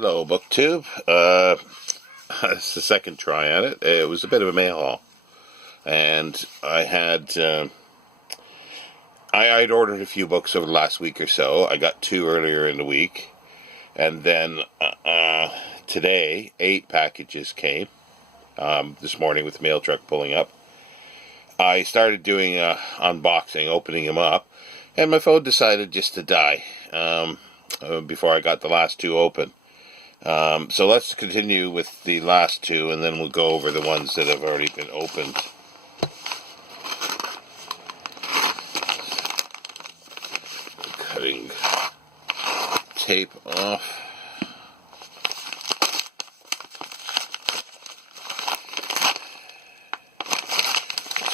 Hello, BookTube. It's the second try at it. It was a bit of a mail haul, and I'd ordered a few books over the last week or so. I got two earlier in the week, and then today 8 packages came this morning with the mail truck pulling up. I started doing unboxing, opening them up, and my phone decided just to die before I got the last two open. So let's continue with the last two, and then we'll go over the ones that have already been opened. Cutting tape off.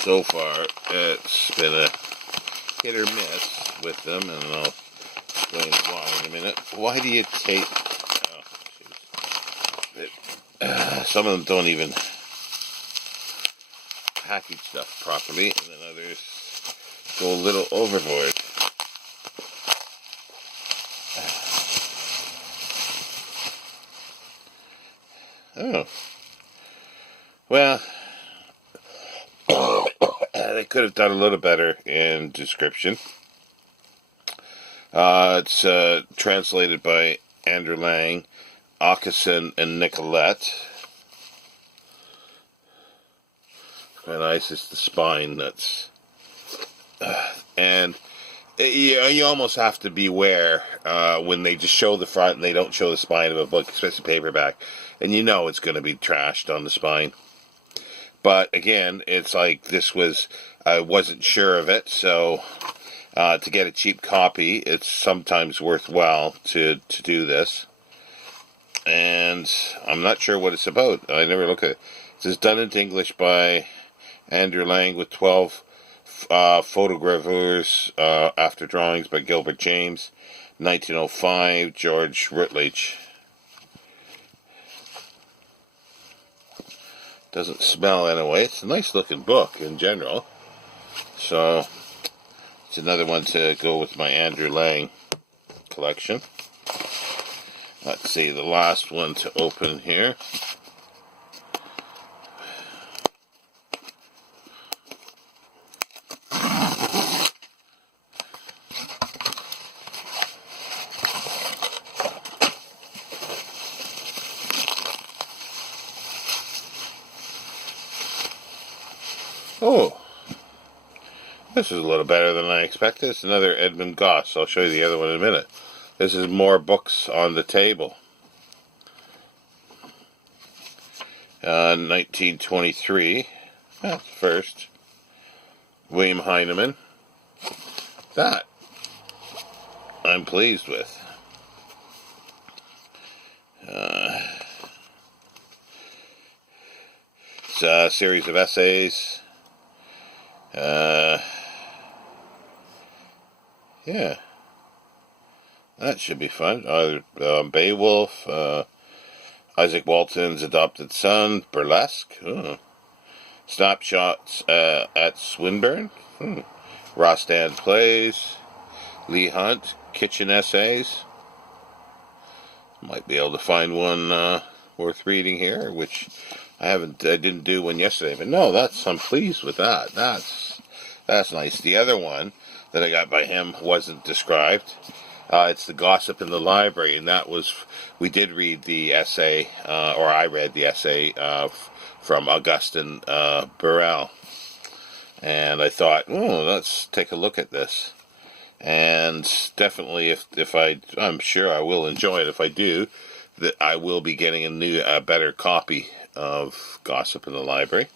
So far, it's been a hit or miss with them, and I'll explain why in a minute. Why do you tape? Some of them don't even package stuff properly, and then others go a little overboard. Oh. Well, they could have done a little better in description. It's translated by Andrew Lang, Aucassin, and Nicolette. Quite nice. It's the spine that's... and you almost have to beware when they just show the front and they don't show the spine of a book, especially paperback. And you know it's going to be trashed on the spine. But again, it's like this was... I wasn't sure of it, so to get a cheap copy, it's sometimes worthwhile to do this. And I'm not sure what it's about. I never look at it. It says done into English by Andrew Lang with 12 photographers after drawings by Gilbert James, 1905, George Routledge. Doesn't smell anyway. It's a nice looking book in general. So it's another one to go with my Andrew Lang collection. Let's see, the last one to open here. Oh, this is a little better than I expected. It's another Edmund Goss. I'll show you the other one in a minute. This is More Books on the Table. 1923. That's first. William Heinemann. That I'm pleased with. It's a series of essays. Yeah. That should be fun. Beowulf, Isaac Walton's Adopted Son, Burlesque, Snapshots at Swinburne, Rostand Plays, Lee Hunt, Kitchen Essays. Might be able to find one worth reading here, which I didn't do one yesterday, but no, I'm pleased with that. That's nice. The other one that I got by him wasn't described. It's The Gossip in the Library, and we did read the essay, or I read the essay from Augustin Birrell, and I thought, let's take a look at this. And definitely, I'm sure I will enjoy it. If I do, that I will be getting a better copy of Gossip in the Library.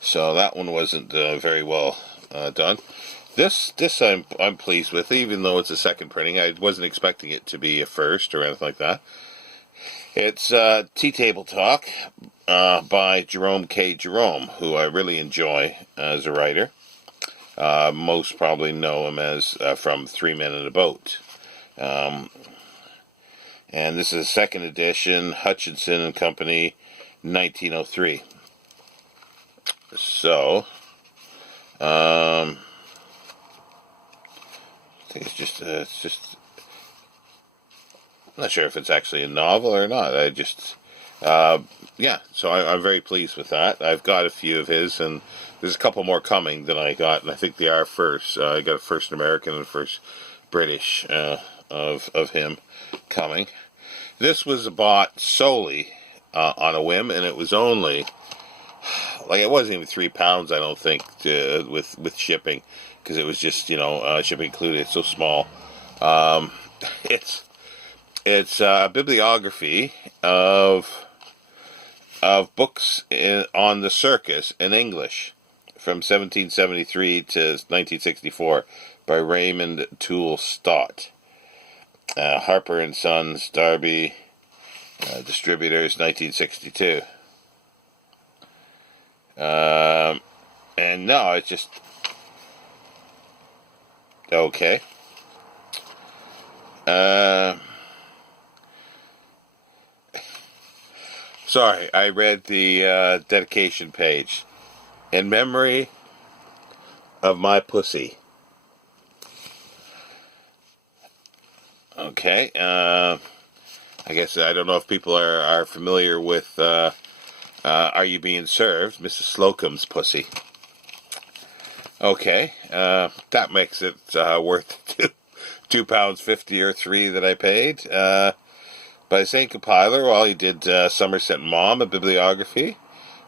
So that one wasn't very well done. This I'm pleased with, even though it's a second printing. I wasn't expecting it to be a first or anything like that. It's Tea Table Talk by Jerome K. Jerome, who I really enjoy as a writer. Most probably know him as from 3 Men in a Boat. And this is a second edition, Hutchinson and Company, 1903. So, I think it's just I'm not sure if it's actually a novel or not. Yeah, so I'm very pleased with that. I've got a few of his, and there's a couple more coming that I got, and I think they are first. I got a first American and a first British of him coming. This was bought solely on a whim, and it was only, like, it wasn't even £3, I don't think, with shipping, because it was just, shipping included. It's so small. It's a bibliography of books on the circus in English from 1773 to 1964 by Raymond Toole Stott. Harper and Sons, Derby, distributors, 1962. And no, it's just okay. Sorry, I read the dedication page. In memory of my pussy. Okay, I guess I don't know if people are familiar with Are You Being Served? Mrs. Slocum's pussy. Okay, that makes it worth £2.50 or $3 that I paid. By St. Compiler, well, he did Somerset Maugham, a bibliography,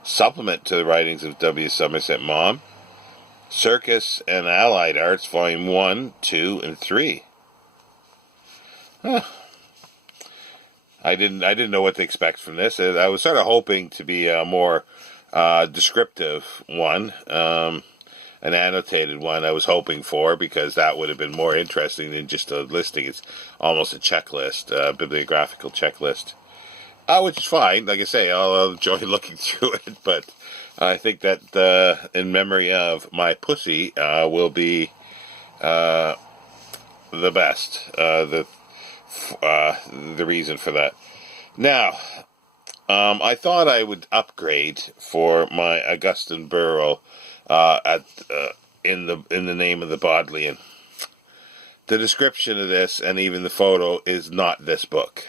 supplement to the writings of W. Somerset Maugham, Circus and Allied Arts, Volume 1, 2, and 3. Huh. I didn't know what to expect from this. I was sort of hoping to be a more descriptive one, an annotated one I was hoping for, because that would have been more interesting than just a listing. It's almost a checklist, a bibliographical checklist, which is fine. Like I say, I'll enjoy looking through it, but I think that In Memory of My Pussy will be the best, the reason for that. Now, I thought I would upgrade for my Augustine Burrell in the name of the Bodleian. The description of this and even the photo is not this book.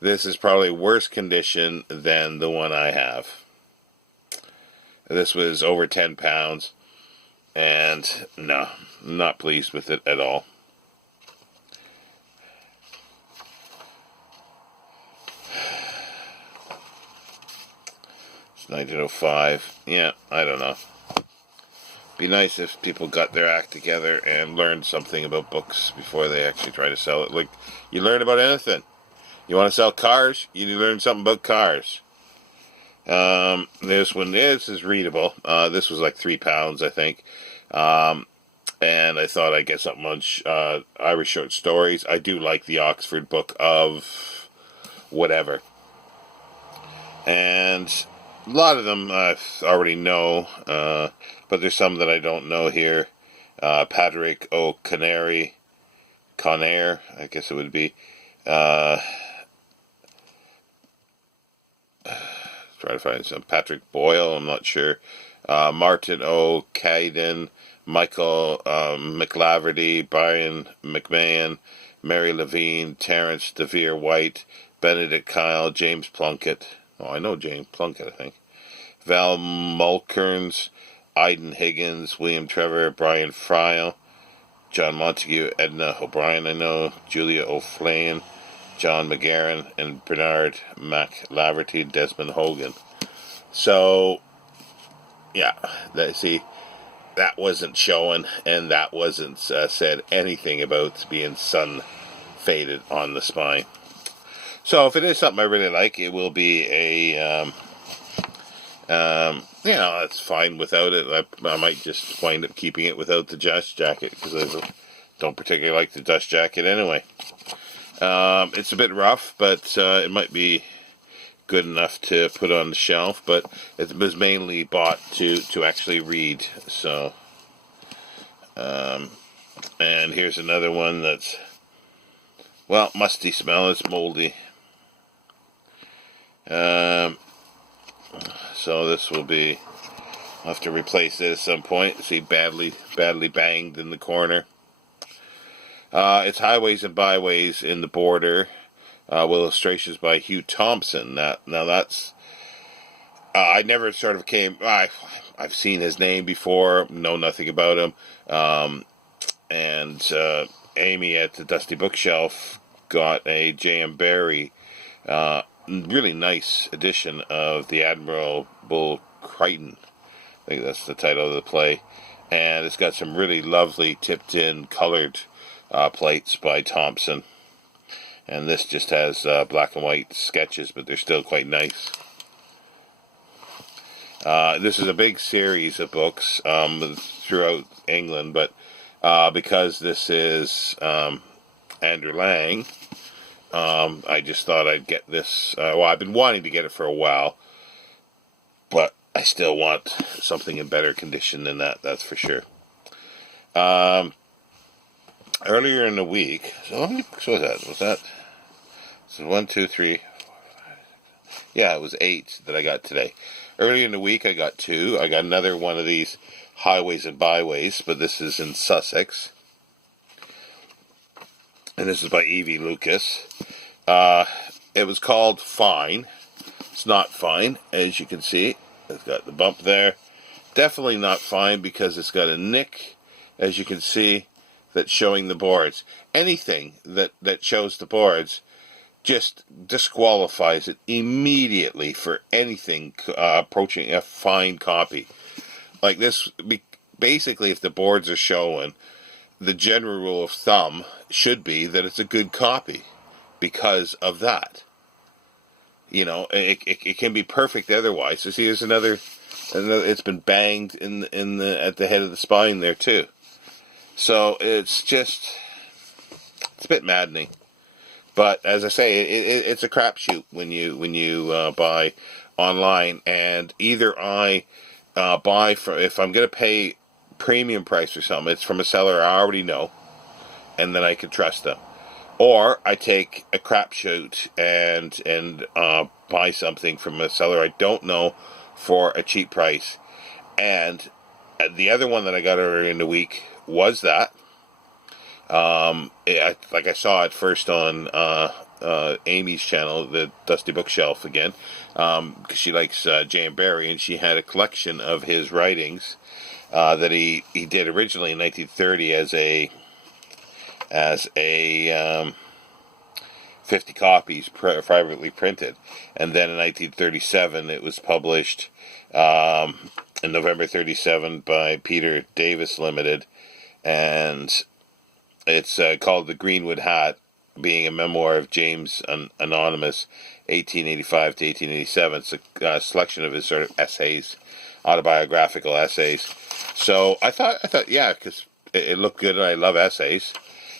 This is probably worse condition than the one I have. This was over £10, and no, not pleased with it at all. It's 1905. Yeah, I don't know. Be nice if people got their act together and learned something about books before they actually try to sell it. Like, you learn about anything. You want to sell cars? You need to learn something about cars. This is readable. This was like £3, I think. And I thought I'd get something on Irish short stories. I do like the Oxford book of whatever. And a lot of them I already know, but there's some that I don't know here. Patrick O'Conner, I guess it would be. Try to find some. Patrick Boyle, I'm not sure. Martin O'Caiden, Michael McLaverty, Brian McMahon, Mary Levine, Terence DeVere White, Benedict Kyle, James Plunkett. Oh, I know James Plunkett, I think. Val Mulkerns, Aidan Higgins, William Trevor, Brian Friel, John Montague, Edna O'Brien, I know, Julia O'Flynn, John McGarren, and Bernard McLaverty, Desmond Hogan. So, yeah, that wasn't showing, and that wasn't said anything about being sun faded on the spine. So if it is something I really like, it will be a, that's fine without it. I might just wind up keeping it without the dust jacket, because I don't particularly like the dust jacket anyway. It's a bit rough, but it might be good enough to put on the shelf, but it was mainly bought to actually read. So, and here's another one that's, well, musty smell. It's moldy. So this will be, I'll have to replace it at some point. See, badly banged in the corner. It's Highways and Byways in the Border, with illustrations by Hugh Thompson. Now that's I never sort of came. I've seen his name before, know nothing about him, and Amy at the Dusty Bookshelf got a J.M. Barrie, really nice edition of the Admiral Bull Crichton. I think that's the title of the play, and it's got some really lovely tipped-in colored plates by Thompson. And this just has black and white sketches, but they're still quite nice. This is a big series of books throughout England, but because this is Andrew Lang, I just thought I'd get this. Well, I've been wanting to get it for a while, but I still want something in better condition than that, that's for sure. Earlier in the week, so how many books was that? So 1, 2, 3, 4, 5, 6. Yeah, it was 8 that I got today. Earlier in the week, I got 2. I got another one of these Highways and Byways, but this is in Sussex. And this is by Evie Lucas. It was called Fine. It's not fine, as you can see. It's got the bump there. Definitely not fine because it's got a nick, as you can see, that's showing the boards. Anything that shows the boards just disqualifies it immediately for anything approaching a fine copy. Like this, basically, if the boards are showing, the general rule of thumb should be that it's a good copy because of that. You know, it can be perfect otherwise. So see, there's another. It's been banged in the at the head of the spine there too. So it's a bit maddening. But as I say, it's a crapshoot when you buy online, and either I buy if I'm going to pay premium price for something, it's from a seller I already know, and then I can trust them, or I take a crapshoot and buy something from a seller I don't know for a cheap price. And the other one that I got earlier in the week was that. I saw it first on Amy's channel, the Dusty Bookshelf again, because she likes J.M. Barrie, and she had a collection of his writings that he did originally in 1930 as a 50 copies privately printed, and then in 1937 it was published in November 37 by Peter Davis Limited, and it's called The Greenwood Hat, being a memoir of James Anonymous, 1885 to 1887. It's a selection of his sort of essays, autobiographical essays. So I thought, yeah, because it looked good, and I love essays.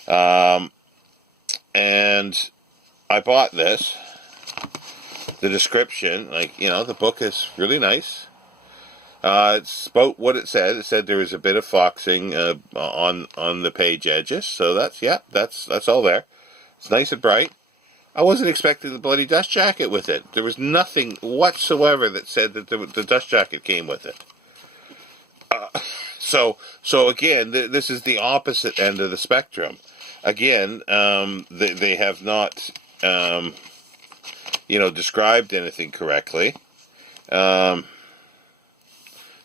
And I bought this. The description, the book is really nice. It's about what it said. It said there was a bit of foxing on the page edges, so that's all there. It's nice and bright. I wasn't expecting the bloody dust jacket with it. There was nothing whatsoever that said that the dust jacket came with it. So again, this is the opposite end of the spectrum. Again, they have not, described anything correctly.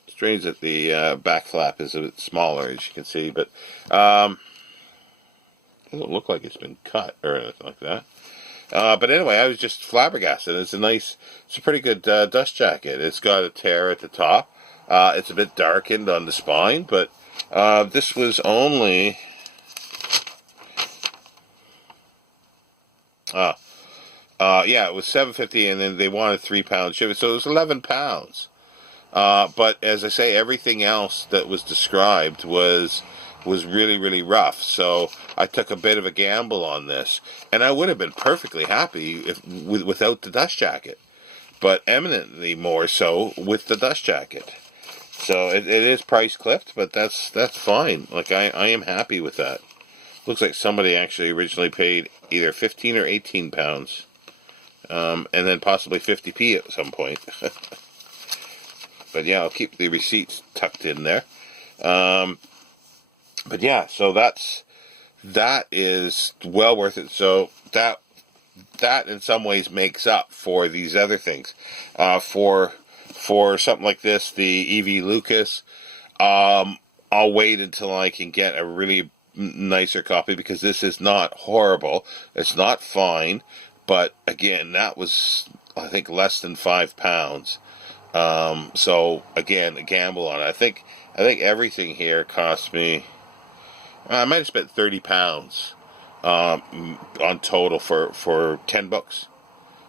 Strange that the back flap is a bit smaller, as you can see, but it doesn't look like it's been cut or anything like that. But anyway, I was just flabbergasted. It's a pretty good dust jacket. It's got a tear at the top. It's a bit darkened on the spine, but this was only it was $7.50, and then they wanted £3 shipping, so it was £11. But as I say, everything else that was described was really, really rough. So I took a bit of a gamble on this, and I would have been perfectly happy without the dust jacket, but eminently more so with the dust jacket. So it is price clipped, but that's fine. Like I am happy with that. Looks like somebody actually originally paid either £15 or £18, and then possibly 50p at some point. But yeah, I'll keep the receipts tucked in there. But yeah, so that is well worth it. So that in some ways makes up for these other things. For something like this, the E.V. Lucas, I'll wait until I can get a really nicer copy, because this is not horrible. It's not fine, but again, that was, I think, less than £5. So again, a gamble on it. I think everything here cost me. I might have spent £30 on total for 10 books.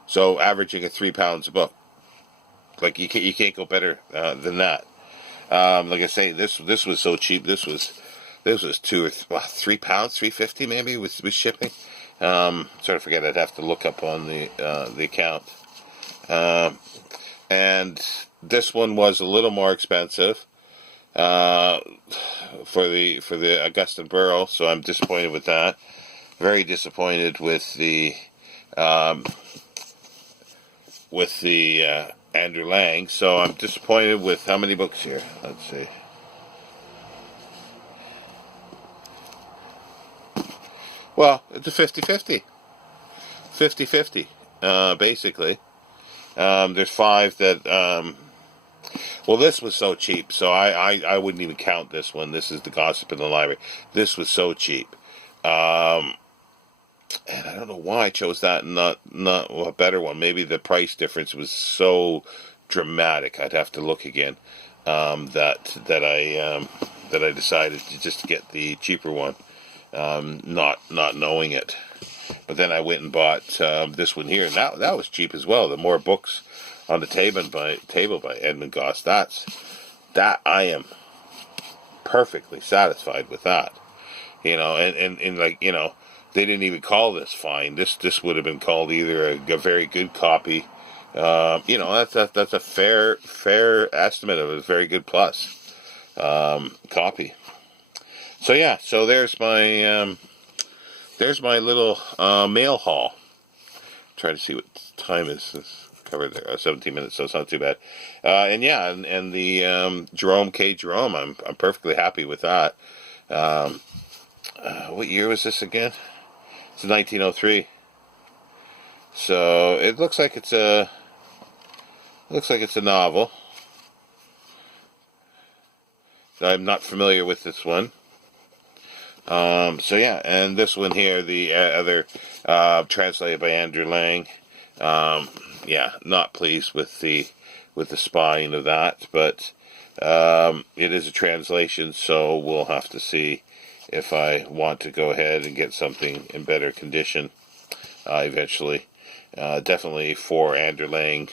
So averaging at £3 a book. Like you can't go better than that. Like I say, this was so cheap. This was £2 or £3, £3.50 maybe with shipping. Sort of forget. I'd have to look up on the account. And this one was a little more expensive for the Augustine Burrow, so I'm disappointed with that. Very disappointed with the Andrew Lang. So I'm disappointed with how many books here. Let's see. Well, it's a 50-50. 50-50, basically. There's 5 that, well, this was so cheap, so I wouldn't even count this one. This is The Gossip in the Library. This was so cheap. And I don't know why I chose that and not a better one. Maybe the price difference was so dramatic. I'd have to look again. That I decided to just get the cheaper one, not knowing it. But then I went and bought this one here, and that was cheap as well. The More Books on the Table by Edmund Goss. That I am perfectly satisfied with that. And like, they didn't even call this fine. This would have been called either a very good copy. That's a fair estimate of a very good plus copy. So yeah, so there's my little mail haul. Trying to see what time is this covered there. 17 minutes, so it's not too bad. And the Jerome K. Jerome, I'm perfectly happy with that. What year was this again? It's 1903. So it looks like it's a novel. I'm not familiar with this one. So yeah, and this one here, the other translated by Andrew Lang. Yeah, not pleased with the spine of that, but it is a translation, so we'll have to see if I want to go ahead and get something in better condition eventually. Definitely for Andrew Lang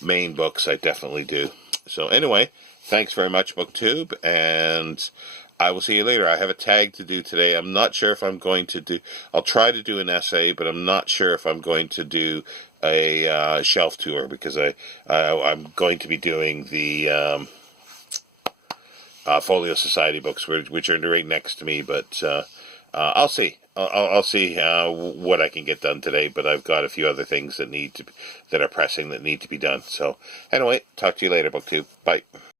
main books, I definitely do. So anyway, thanks very much, BookTube, and I will see you later. I have a tag to do today. I'm not sure if I'm going to do. I'll try to do an essay, but I'm not sure if I'm going to do a shelf tour, because I'm going to be doing the Folio Society books, which are right next to me. But I'll see. I'll see what I can get done today. But I've got a few other things that are pressing that need to be done. So anyway, talk to you later, BookTube. Bye.